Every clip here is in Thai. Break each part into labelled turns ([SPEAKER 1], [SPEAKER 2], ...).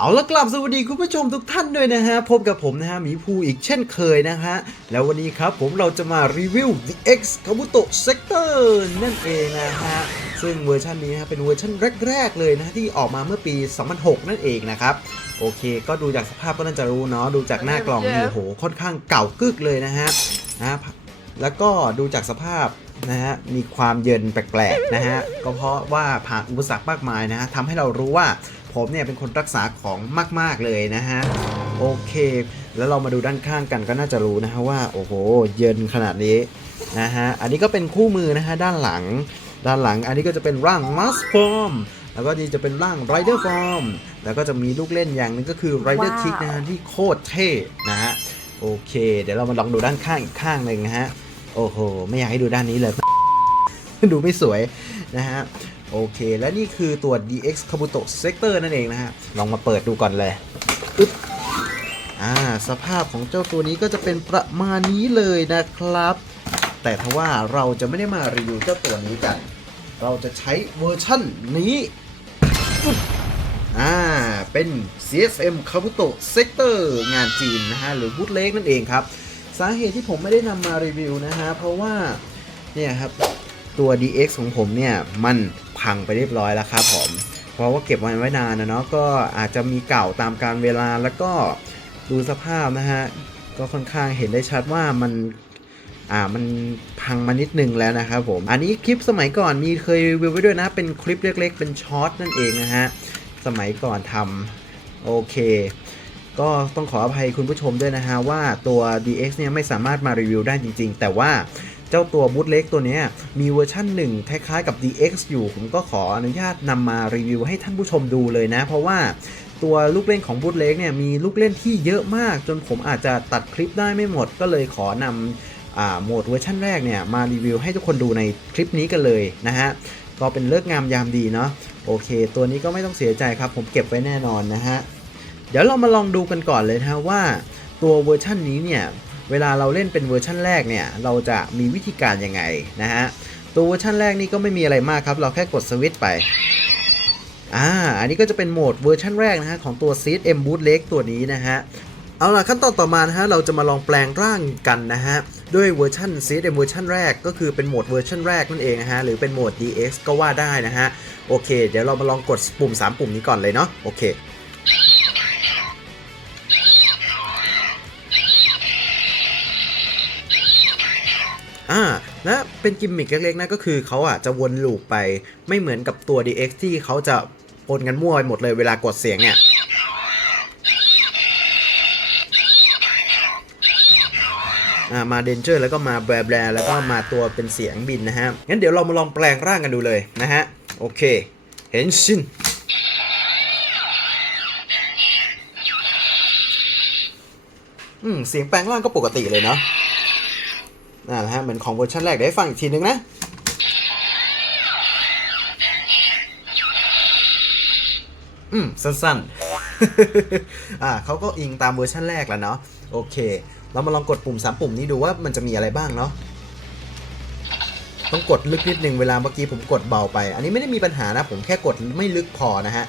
[SPEAKER 1] เอาละกลับสวัสดีคุณผู้ชมทุกท่านด้วยนะฮะ พบกับผมนะฮะหมีภูอีกเช่นเคยนะฮะ แล้ววันนี้ครับผมเราจะมารีวิว The X Kabuto Sector นั่นเองนะฮะ ซึ่งเวอร์ชันนี้นะฮะเป็นเวอร์ชันแรก ๆ เลยนะที่ออกมาเมื่อปี 2006 นั่นเองนะครับ โอเค ก็ดูจากสภาพก็น่าจะรู้เนาะดูจากหน้ากล่องนี่โอ้โหค่อนข้างเก่ากึกเลยนะฮะนะแล้วก็ดูจากสภาพนะฮะมีความเย็นแปลกๆนะฮะก็เพราะว่าผ่านอุปสรรคมากมายนะฮะทำให้เรารู้ว่า ผมเนี่ยเป็นคนรักษาของมาก ๆ เลยนะฮะ โอเค แล้วเรามาดูด้านข้างกันก็น่าจะรู้นะฮะว่า โอ้โห เย็นขนาดนี้นะฮะ อันนี้ก็เป็นคู่มือนะฮะ ด้านหลัง ด้านหลัง อันนี้ก็จะเป็นร่าง m a s Form แล้วก็นี่จะเป็นร่าง Rider Form แล้วก็จะมีลูกเล่นอย่างหนึงก็คือ Rider
[SPEAKER 2] ว้าว
[SPEAKER 1] Kick นะฮะที่โคตรเท่นะฮะ โอเค เดี๋ยวเรามาลองดูด้านข้างอีกข้างหนึ่งนะฮะ โอ้โห ไม่อยากให้ดูด้านนี้เลย ดูไม่สวยนะฮะ โอเค และนี่คือตัว DX Kabuto Sector นั่นเองนะฮะ ลองมาเปิดดูก่อนเลยอึ๊บอ่า สภาพของเจ้าตัวนี้ก็จะเป็นประมาณนี้เลยนะครับ แต่ทว่าเราจะไม่ได้มารีวิวเจ้าตัวนี้กัน เราจะใช้เวอร์ชั่นนี้อึ๊บอ่า เป็น CSM Kabuto Sector งานจีนนะฮะ หรือบูตเล็กนั่นเองครับ สาเหตุที่ผมไม่ได้นำมารีวิวนะฮะ เพราะว่า เนี่ยครับ ตัว DX ของผมเนี่ยมันพังไปเรียบร้อยแล้วครับผมเพราะว่าเก็บไว้ไว้นานนะเนาะก็อาจจะมีเก่าตามการเวลาแล้วก็ดูสภาพนะฮะก็ค่อนข้างเห็นได้ชัดว่ามันอ่ามันพังมานิดนึงแล้วนะครับผม อันนี้คลิปสมัยก่อนมีเคยรีวิวไว้ด้วยนะ เป็นคลิปเล็ก ๆ เป็นช็อตนั่นเองนะฮะ สมัยก่อนทำโอเค ก็ต้องขออภัยคุณผู้ชมด้วยนะฮะว่าตัว DX เนี่ยไม่สามารถมารีวิวได้จริง ๆ แต่ว่า เจ้าตัวบูตเล็กตัวนี้มีเวอร์ชั่นหนึ่งคล้ายๆกับ DX อยู่ ผมก็ขออนุญาตนำมารีวิวให้ท่านผู้ชมดูเลยนะ เพราะว่าตัวลูกเล่นของบูตเล็กเนี่ยมีลูกเล่นที่เยอะมาก จนผมอาจจะตัดคลิปได้ไม่หมดก็เลยขอนำโหมดเวอร์ชั่นแรกเนี่ยมารีวิวให้ทุกคนดูในคลิปนี้กันเลยนะฮะก็เป็นเลิกงามยามดีเนาะโอเค ตัวนี้ก็ไม่ต้องเสียใจครับ ผมเก็บไว้แน่นอนนะฮะ เดี๋ยวเรามาลองดูกันก่อนเลยนะฮะว่าตัวเวอร์ชันนี้เนี่ย เวลาเราเล่นเป็นเวอร์ชันแรกเนี่ย เราจะมีวิธีการยังไงนะฮะ ตัวเวอร์ชันแรกนี่ก็ไม่มีอะไรมากครับ เราแค่กดสวิตช์ไป อ่า อันนี้ก็จะเป็นโหมดเวอร์ชันแรกนะฮะของตัว CSM Bootleg ตัวนี้นะฮะ เอาล่ะขั้นตอนต่อมานะฮะเราจะมาลองแปลงร่างกันนะฮะด้วยเวอร์ชัน CSM เวอร์ชันแรกก็คือเป็นโหมดเวอร์ชันแรกนั่นเองนะฮะหรือเป็นโหมด DX ก็ว่าได้นะฮะ โอเค เดี๋ยวเรามาลองกดปุ่ม 3 ปุ่มนี้ก่อนเลยเนาะ โอเค อ่าและเป็นกิมมิคเล็กๆนะก็คือเขาอะจะวนลูปไปไม่เหมือนกับตัว DX ที่เขาจะปนกันมั่วไปหมดเลยเวลากดเสียงเนี่ยอ่ามาเดนเจอร์แล้วก็มาแบรแบรแล้วก็มาตัวเป็นเสียงบินนะฮะ งั้นเดี๋ยวเรามาลองแปลงร่างกันดูเลยนะฮะ โอเค เห็นชินอืม เสียงแปลงร่างก็ปกติเลยเนาะ นั่นแหละฮะเหมือนของเวอร์ชันแรกเดี๋ยวให้ฟังอีกทีนึงนะอืมสั้นๆ อ่าเขาก็อิงตามเวอร์ชันแรกแล้วเนาะโอเค เรามาลองกดปุ่ม 3 ปุ่มนี้ดูว่ามันจะมีอะไรบ้างเนาะต้องกดลึกนิดนึงเวลาเมื่อกี้ผมกดเบาไป อันนี้ไม่ได้มีปัญหานะ ผมแค่กดไม่ลึกพอนะฮะ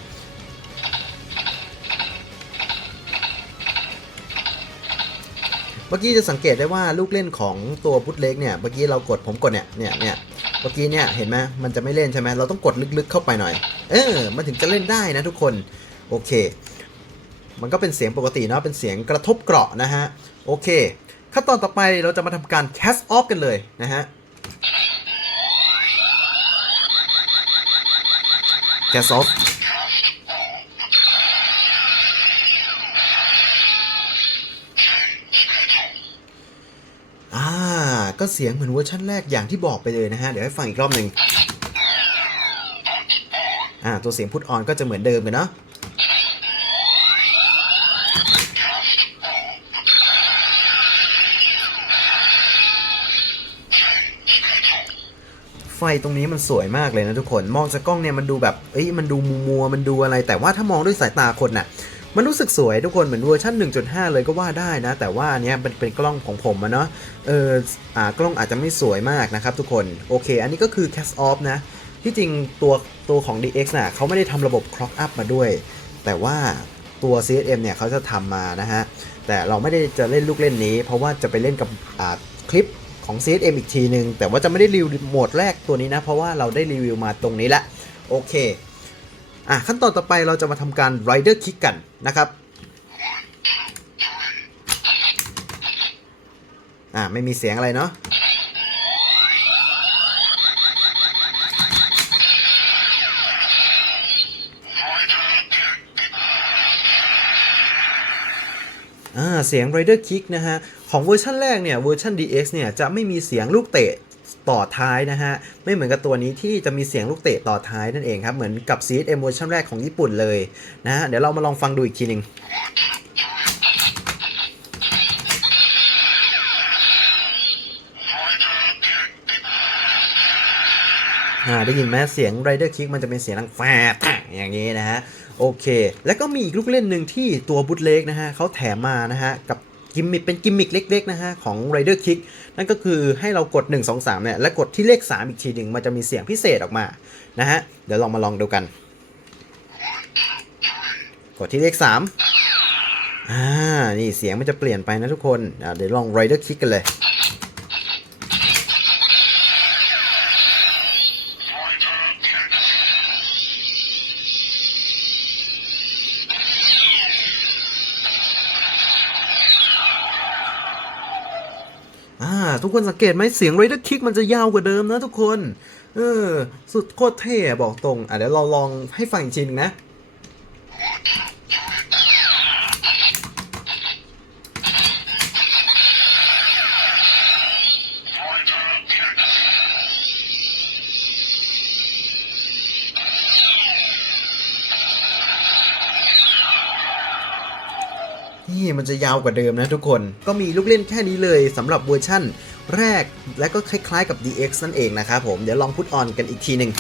[SPEAKER 1] เมื่อกี้จะสังเกตได้ว่าลูกเล่นของตัวพุทเล็กเนี่ย เมื่อกี้เรากดผมกดเนี่ย เนี่ยเนี่ยเมื่อกี้เนี่ยเห็นไหมมันจะไม่เล่นใช่ไหมเราต้องกดลึกๆเข้าไปหน่อย เออ มันถึงจะเล่นได้นะทุกคน โอเค มันก็เป็นเสียงปกติเนาะ เป็นเสียงกระทบเกราะนะฮะ โอเค ขั้นตอนต่อไปเราจะมาทำการ cast off กันเลยนะฮะ cast off ก็เสียงเหมือนเวอร์ชันแรกอย่างที่บอกไปเลยนะฮะ เดี๋ยวให้ฟังอีกรอบหนึ่งอ่าตัวเสียงพุทออนก็จะเหมือนเดิมเลยเนาะไฟตรงนี้มันสวยมากเลยนะทุกคน มองจากกล้องเนี่ยมันดูแบบ เอ้ย มันดูมัวมัวมันดูอะไร แต่ว่าถ้ามองด้วยสายตาคนน่ะ มันรู้สึกสวยทุกคนเหมือนเวอร์ชัน1.5 เลยก็ว่าได้นะ แต่ว่าอันเนี้ยเป็นเป็นกล้องของผมอะเนาะเอออ่ากล้องอาจจะไม่สวยมากนะครับทุกคนโอเค อันนี้ก็คือ cast off นะ ที่จริงตัวตัวของ DX น่ะเขาไม่ได้ทำระบบ clock up มาด้วย แต่ว่าตัว CSM เนี่ยเขาจะทำมานะฮะ แต่เราไม่ได้จะเล่นลูกเล่นนี้ เพราะว่าจะไปเล่นกับอ่าคลิปของ CSM อีกทีหนึ่งแต่ว่าจะไม่ได้รีวิวโหมดแรกตัวนี้นะ เพราะว่าเราได้รีวิวมาตรงนี้ล้วโอเค อะขั้นตอนต่อไปเราจะมาทำการ Rider Kick กันนะครับอะไม่มีเสียงอะไรเนาะเสียง Rider Kick นะฮะ ของเวอร์ชันแรกเนี่ย เวอร์ชัน DX เนี่ย จะไม่มีเสียงลูกเตะ ต่อท้ายนะฮะ ไม่เหมือนกับตัวนี้ที่จะมีเสียงลูกเตะต่อท้ายนั่นเองครับ เหมือนกับ CSM เอร์ชันแรกของญี่ปุ่นเลยนะฮะ เดี๋ยวเรามาลองฟังดูอีกทีหนึ่งได้ยินไหมเสียง Rider Kick มันจะเป็นเสียงดังแฟดอย่างนี้นะฮะ โอเค แล้วก็มีอีกลูกเล่นหนึ่งที่ตัวบุตเล็กนะฮะเขาแถมมานะฮะ กับ กิมมิคเป็นกิมมิคเล็กๆนะฮะของ Rider Kick นั่นก็คือให้เรากด 1 2 3เนี่ยและกดที่เลข 3 อีกทีหนึ่งมันจะมีเสียงพิเศษออกมานะฮะเดี๋ยวลองมาลองดูกัน กดที่เลข 3อ่านี่เสียงมันจะเปลี่ยนไปนะทุกคนอ่าเดี๋ยวลอง Rider Kick กันเลย ทุกคนสังเกตไหมเสียง Rider Kick มันจะยาวกว่าเดิมนะทุกคน เออ สุดโคตรเท่บอกตรง อะเดี๋ยวเราลองให้ฟังอีกทีนึงนะนี่มันจะยาวกว่าเดิมนะทุกคน ก็มีลูกเล่นแค่นี้เลยสำหรับเวอร์ชั่น แรกและก็คล้ายๆกับ DX นั่นเองนะครับผม เดี๋ยวลองพุทออนกันอีกทีหนึ่ง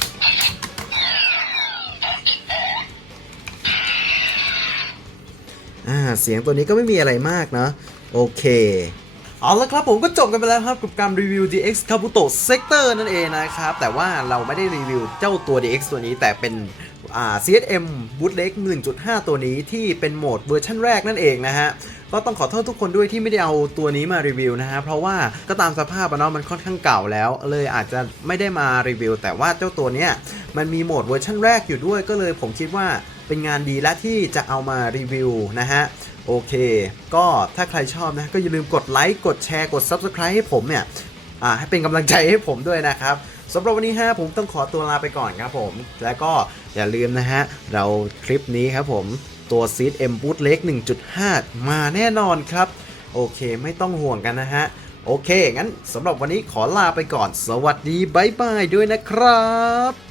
[SPEAKER 1] อ่าเสียงตัวนี้ก็ไม่มีอะไรมากเนาะโอเค เอาละครับผมก็จบกันไปแล้วครับกับการรีวิว DX Kabuto Sector นั่นเองนะครับ แต่ว่าเราไม่ได้รีวิวเจ้าตัว DX ตัวนี้แต่เป็นอ่า CSM Bootleg 1.5 ตัวนี้ที่เป็นโหมดเวอร์ชันแรกนั่นเองนะฮะก็ต้องขอโทษทุกคนด้วยที่ไม่ได้เอาตัวนี้มารีวิวนะฮะ เพราะว่าก็ตามสภาพอะเนาะมันค่อนข้างเก่าแล้ว เลยอาจจะไม่ได้มารีวิว แต่ว่าเจ้าตัวเนี้ยมันมีโหมดเวอร์ชันแรกอยู่ด้วยก็เลยผมคิดว่า เป็นงานดีและที่จะเอามารีวิวนะฮะโอเค ก็ถ้าใครชอบนะ ก็อย่าลืมกดไลค์ กดแชร์ กด Subscribe ให้ผมเนี่ยอ่าให้เป็นกำลังใจให้ผมด้วยนะครับสำหรับวันนี้ฮะผมต้องขอตัวลาไปก่อนครับผม แล้วก็อย่าลืมนะฮะ เราคลิปนี้ครับผมตัว Seed M Boot Leg 1.5 มาแน่นอนครับ โอเคไม่ต้องห่วงกันนะฮะ โอเค งั้นสำหรับวันนี้ขอลาไปก่อน สวัสดีบายบายด้วยนะครับ